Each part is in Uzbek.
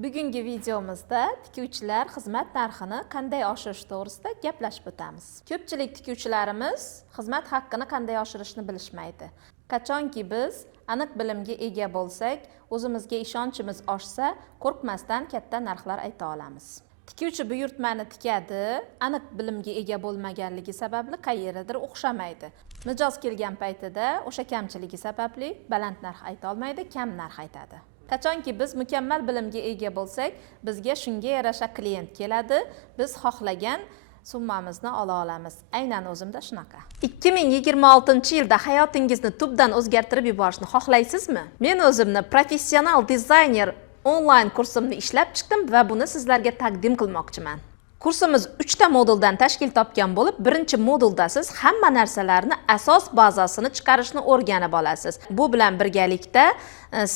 Bugungi videomizda tikuvchilar xizmat narxini qanday oshirish to'g'risida gaplashib o'tamiz. Ko'pchilik tikuvchilarimiz xizmat haqqini qanday oshirishni bilishmaydi. Qachonki biz aniq bilimga ega bo'lsak, o'zimizga ishonchimiz oshsa, qo'rqmasdan katta narxlar ayta olamiz. Tikuvchi buyurtmani tikadi, aniq bilimga ega bo'lmaganligi sababli qayerdadir o'xshamaydi. Mijoz kelgan paytida o'sha kamchiligi sababli baland narx ayta olmaydi, kam narx aytadi. Qachonki biz mukammal bilimga ega bo'lsak, bizga shunga yarasha klient keladi, biz xohlagan summamizni ola olamiz. Aynan o'zimda shunaqa. 2026-yilda hayotingizni tubdan o'zgartirib yuborishni xohlaysizmi? Men o'zimni professional dizayner onlayn kursimni ishlab chiqdim va buni sizlarga taqdim qilmoqchiman. Kursimiz 3 ta moduldan tashkil topgan bo'lib, birinchi modulda siz hamma narsalarni asos bazasini chiqarishni o'rganib olasiz. Bu bilan birgalikda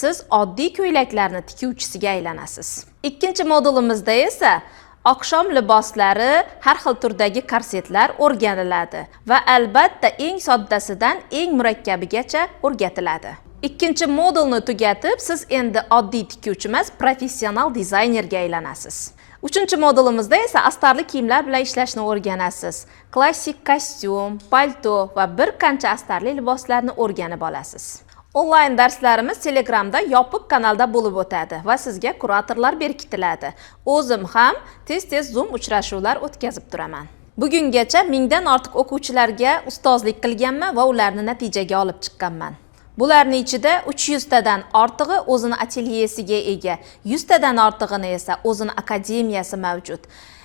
siz oddiy ko'ylaklarni tikuvchisiga aylanasiz. Ikkinchi modulimizda esa oqshom liboslari, har xil turdagi korsetlar o'rganiladi va albatta eng soddasidan eng murakkabigacha o'rgatiladi. Ikkinchi modulni tugatib, siz endi oddiy tikuvchi emas, professional dizaynerga aylanasiz. Uchinchi modulimizda esa astarli kiyimlar bilan ishlashni o'rganasiz. Klassik kostyum, palto va bir qancha astarli liboslarni o'rganib olasiz. Onlayn darslarimiz Telegramda yopiq kanalda bo'lib o'tadi va sizga kuratorlar berkitiladi. O'zim ham tez-tez Zoom uchrashuvlar o'tkazib turaman. Bugungacha 1000 dan ortiq o'quvchilarga ustozlik qilganman va ularni natijaga olib chiqqanman. Bularning ichida 300 tadan ortig'i o'zini atelyesiga ega, 100 tadan ortig'ini esa o'zini akademiyasi mavjud.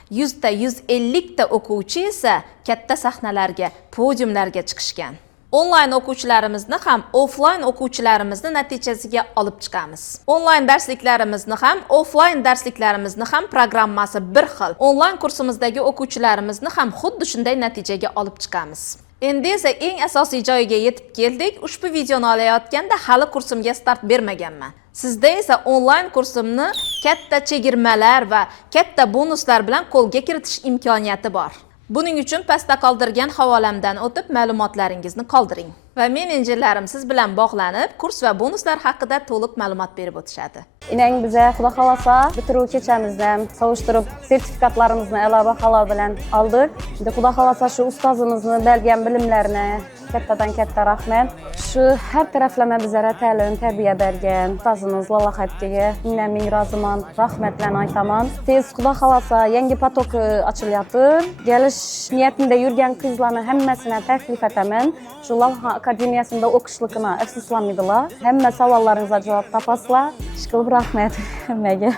100 ta, 150 ta o'quvchi esa katta sahnalarga, podiumlarga chiqishgan. Onlayn o'quvchilarimizni ham offlayn o'quvchilarimizni natijasiga olib chiqamiz. Onlayn darsliklarimizni ham, offlayn darsliklarimizni ham programmasi bir xil. Onlayn kursimizdagi o'quvchilarimizni ham xuddi shunday natijaga olib chiqamiz. Endi esa eng asosiy joyiga yetib keldik. Ushbu videoni olayotganda hali kursimga start bermaganman. Sizda esa onlayn kursimni katta chegirmalar va katta bonuslar bilan qo'lga kiritish imkoniyati bor. Buning uchun pastda qoldirgan havolamdan o'tib ma'lumotlaringizni qoldiring va menejerlarim siz bilan bog'lanib, kurs va bonuslar haqida to'liq ma'lumot berib o'tishadi. İnan bize Xudo xolasa bitiruv kechamizni savishtirib, sertifikatlarimizni a'lo baholar bilan oldik. Endi Xudo xolasa shu ustozimizni bergan bilimlarini kattadan katta rahmat. Shu har taraflama bizlarga ta'lim, tarbiya bergan ustozimiz Lola Xatkaga ming roziman, rahmatlarni aytaman. Tez Xudo xolasa yangi potok ochilyapti. Gelish niyatimda yurgan qizlarni hammasini taklif etaman. Shu Lola akademiyasida o'qishlikni afsuslanmaydilar. Hamma savollaringizga javob topasizlar. Rahmet hammaga.